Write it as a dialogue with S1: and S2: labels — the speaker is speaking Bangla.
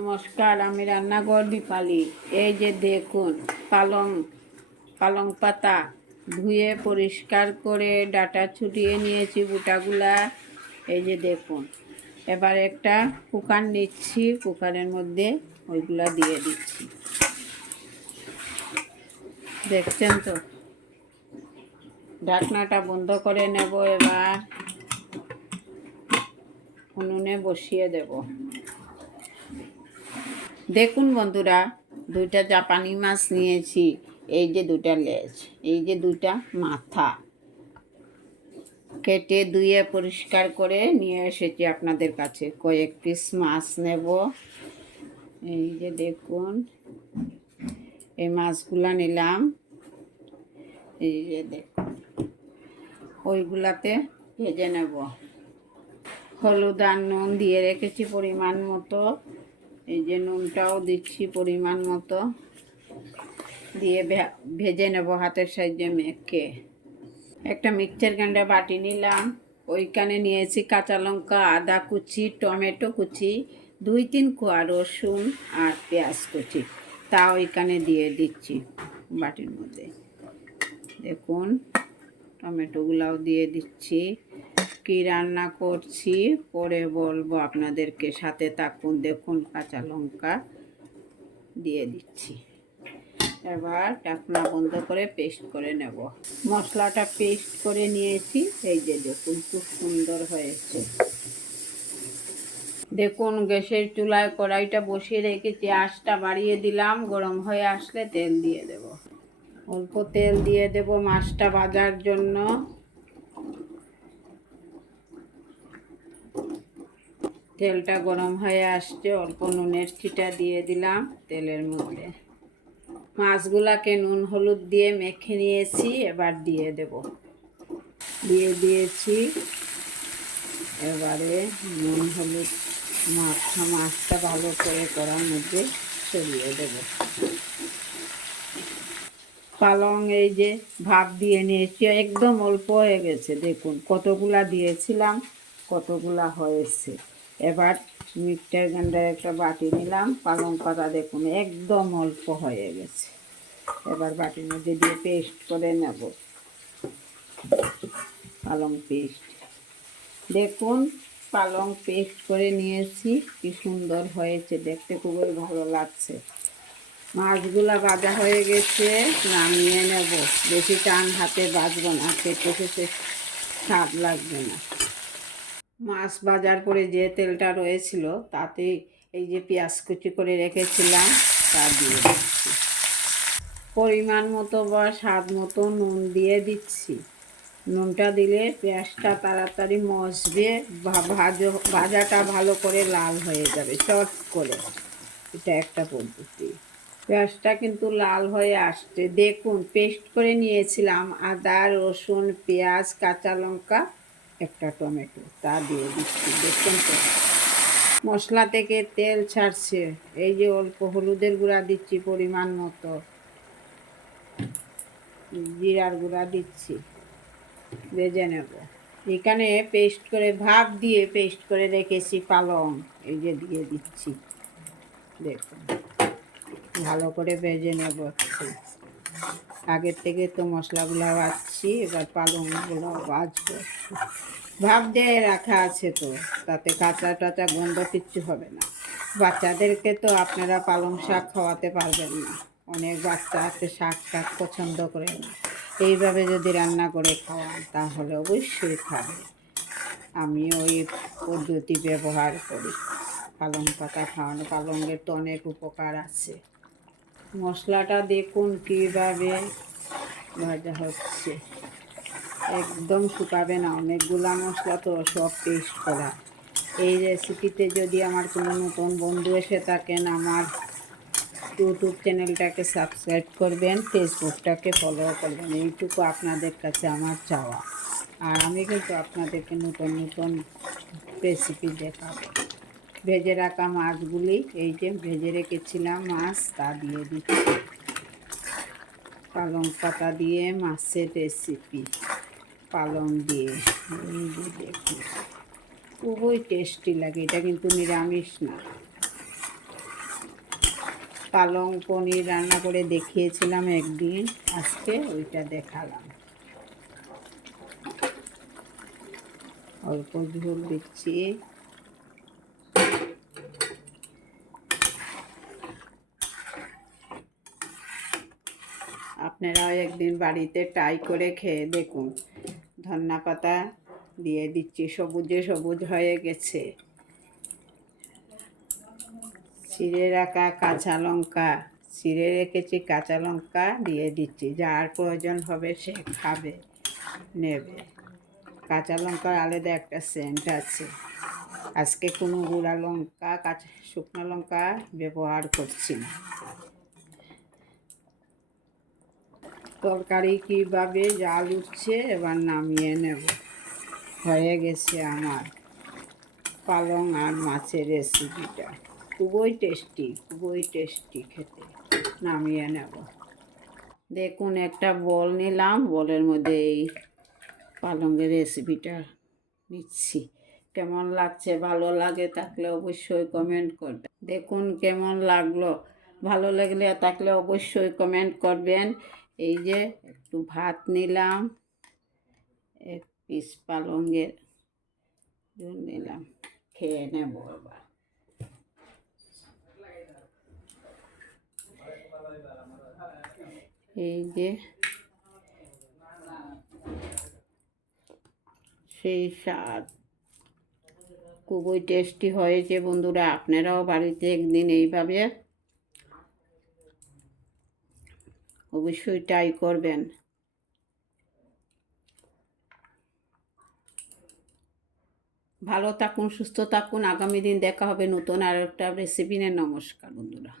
S1: নমস্কার, আমি রান্নাঘর দীপালি। এই যে দেখুন, পালং পালং পাতা ধুয়ে পরিষ্কার করে ডাটা ছুটিয়ে নিয়েছি বুটাগুলা। এই যে দেখুন, এবার একটা কুকার নিচ্ছি, কুকারের মধ্যে ওইগুলা দিয়ে দিচ্ছি। দেখছেন তো? ঢাকনাটা বন্ধ করে নেব এবার। উনুনে বসিয়ে দেব। দেখুন বন্ধুরা, দুইটা জাপানি মাছ নিয়েছি, এই যে দুটা লেজ, এই যে দুটা মাথা। কেটে ধুয়ে পরিষ্কার করে নিয়ে এসেছি আপনাদের কাছে। কয়েক পিস মাছ নেব। এই যে দেখুন, এই মাছগুলা নিলাম। এই যে দেখুন, ওইগুলাতে ভেজে নেব। হলুদ আর নুন দিয়ে রেখেছি পরিমাণ মতো। এই যে নুনটাও দিচ্ছি পরিমাণ মতো। দিয়ে ভেজে নেব হাতের সাহায্যে মেখে। একটা মিক্সচার গ্রাইন্ডার বাটি নিলাম। ওইখানে নিয়েছি কাঁচা লঙ্কা, আদা কুচি, টমেটো কুচি, দুই তিন কোয়া রসুন আর পেঁয়াজ কুচি। তা ওইখানে দিয়ে দিচ্ছি বাটির মধ্যে। দেখুন, টমেটোগুলাও দিয়ে দিচ্ছি। কি রান্না করছি? পরে বলব আপনাদেরকে সাথে থাকুন। দেখুন, কাঁচা লঙ্কা দিয়ে দিচ্ছি। এবার ঢাকনা বন্ধ করে পেস্ট করে নেব। মশলাটা পেস্ট করে নিয়েছি। এই যে দেখুন, খুব সুন্দর হয়েছে। দেখুন, গ্যাসের চুলায় কড়াইটা বসিয়ে রেখেছি। আঁচটা বাড়িয়ে দিলাম। গরম হয়ে আসলে তেল দিয়ে দেব। অল্প তেল দিয়ে দেব মাছটা ভাজার জন্য। তেলটা গরম হয়ে আসছে, অল্প নুনের ছিটা দিয়ে দিলাম তেলের মধ্যে। মাছগুলাকে নুন হলুদ দিয়ে মেখে নিয়েছি, এবার দিয়ে দেব। দিয়ে দিয়েছি এবারে নুন হলুদ মাখা মাছটা ভালো করে করার মধ্যে ছড়িয়ে দেব। পালং এই যে ভাপ দিয়ে নিয়েছি, একদম অল্প হয়ে গেছে, দেখুন কতগুলা দিয়েছিলাম, কতগুলা হয়েছে। এবার মিক্সচার গ্রাইন্ডার একটা বাটি নিলাম, পালং পাতা দেখুন একদম অল্প হয়ে গেছে। এবার বাটির মধ্যে দিয়ে পেস্ট করে নেব। পালং পেস্ট। দেখুন, পালং পেস্ট করে নিয়েছি, কি সুন্দর হয়েছে, দেখতে খুবই ভালো লাগছে। মাছগুলা ভাজা হয়ে গেছে, নামিয়ে নেব। বেশি টান হাতে বাজবো না পেটে পেটে স্বাদ লাগবে না। মাছ বাজার পরে যে তেলটা রয়েছিল, তাতে এই যে পেঁয়াজ কুচি করে রেখেছিলাম, তা দিয়ে দিচ্ছি। পরিমাণ মতো বা স্বাদ মতো নুন দিয়ে দিচ্ছি। নুনটা দিলে পেঁয়াজটা তাড়াতাড়ি মসবে, ভা- ভাজো, ভাজাটা ভালো করে লাল হয়ে যাবে চট করে। এটা একটা পদ্ধতি। পেঁয়াজটা কিন্তু লাল হয়ে আসছে। দেখুন, পেস্ট করে নিয়েছিলাম আদা, রসুন, পেঁয়াজ, কাঁচা লঙ্কা। একটা টমেটো, তা দিয়ে দিচ্ছি দেখুন তো? মশলা থেকে তেল ছাড়ছে, এই যে অল্প হলুদের গুঁড়া দিচ্ছি পরিমাণ মতো। জিরার গুঁড়া দিচ্ছি, ভেজে নেব। এখানে পেস্ট করে, ভাপ দিয়ে পেস্ট করে রেখেছি পালং, এই যে দিয়ে দিচ্ছি। দেখুন, ভালো করে ভেজে নেব। আগের থেকে তো মশলাগুলো বাজছি এবার পালংগুলো বাজবো ভাপ দিয়ে রাখা আছে তো, তাতে কাঁচা টাচা গন্ধ কিচ্ছু হবে না। বাচ্চাদেরকে তো আপনারা পালং শাক খাওয়াতে পারবেন না। অনেক বাচ্চা আছে, শাক শাক পছন্দ করে না। এইভাবে যদি রান্না করে খাওয়ান, তাহলে অবশ্যই খাবে। আমি ওই পদ্ধতি ব্যবহার করি। পালং পাতা খাওয়ানো পালঙ্গের তো অনেক উপকার আছে। মশলাটা দেখুন কীভাবে ভাজা হচ্ছে। একদম শুকাবে না, অনেকগুলা মশলা তো সব পেস্ট করা। এই রেসিপিতে যদি আমার কোনো নতুন বন্ধু এসে থাকেন, আমার ইউটিউব চ্যানেলটাকে সাবস্ক্রাইব করবেন ফেসবুকটাকে ফলো করবেন। এইটুকু আপনাদের কাছে আমার চাওয়া। আর আমি কিন্তু আপনাদেরকে নতুন নতুন রেসিপি দেখাবো। ভেজে রাখা মাছগুলি, এই যে ভেজে রেখেছিলাম মাছ, তা দিয়ে দিচ্ছি। পালং পাতা দিয়ে মাছের রেসিপি পালং দিয়ে। দেখুন, খুবই টেস্টি লাগে, এটা কিন্তু নিরামিষ না। পালং পনির রান্না করে দেখিয়েছিলাম একদিন, আজকে ওইটা দেখালাম। অল্প ঝোল দিচ্ছি। আপনারাও একদিন বাড়িতে ট্রাই করে খেয়ে দেখুন। ধন্না পাতা দিয়ে দিচ্ছি, সবুজে সবুজ হয়ে গেছে। ছিঁড়ে রাখা কাঁচা লঙ্কা ছিঁড়ে রেখেছি কাঁচা লঙ্কা দিয়ে দিচ্ছি। যার প্রয়োজন হবে সে খাবে, নেবে। কাঁচা লঙ্কার আলাদা একটা সেন্ট আছে। আজকে কোনো গুঁড়া লঙ্কা, কাঁচা শুকনো লঙ্কা ব্যবহার করছি না। তরকারি কীভাবে জাল উঠছে এবার নামিয়ে নেব। হয়ে গেছে আমার পালং আর মাছের রেসিপিটা খুবই টেস্টি খুবই টেস্টি খেতে। নামিয়ে নেব। দেখুন, একটা বল নিলাম, বলের মধ্যে এই পালংয়ের রেসিপিটা নিচ্ছি। কেমন লাগছে? ভালো লাগে থাকলে অবশ্যই কমেন্ট করবেন দেখুন, কেমন লাগল? ভালো লাগলে থাকলে অবশ্যই কমেন্ট করবেন। এই যে একটু ভাত নিলাম, এক পিস ঝোল নিলাম, খেয়ে নেব এবার। এই যে সেই স্বাদ খুবই টেস্টি হয়েছে বন্ধুরা, আপনারাও বাড়িতে একদিন এইভাবে অবশ্যই ট্রাই করবেন। ভালো থাকুন, সুস্থ থাকুন। আগামী দিন দেখা হবে নতুন আর একটা রেসিপি নিয়ে। নমস্কার বন্ধুরা।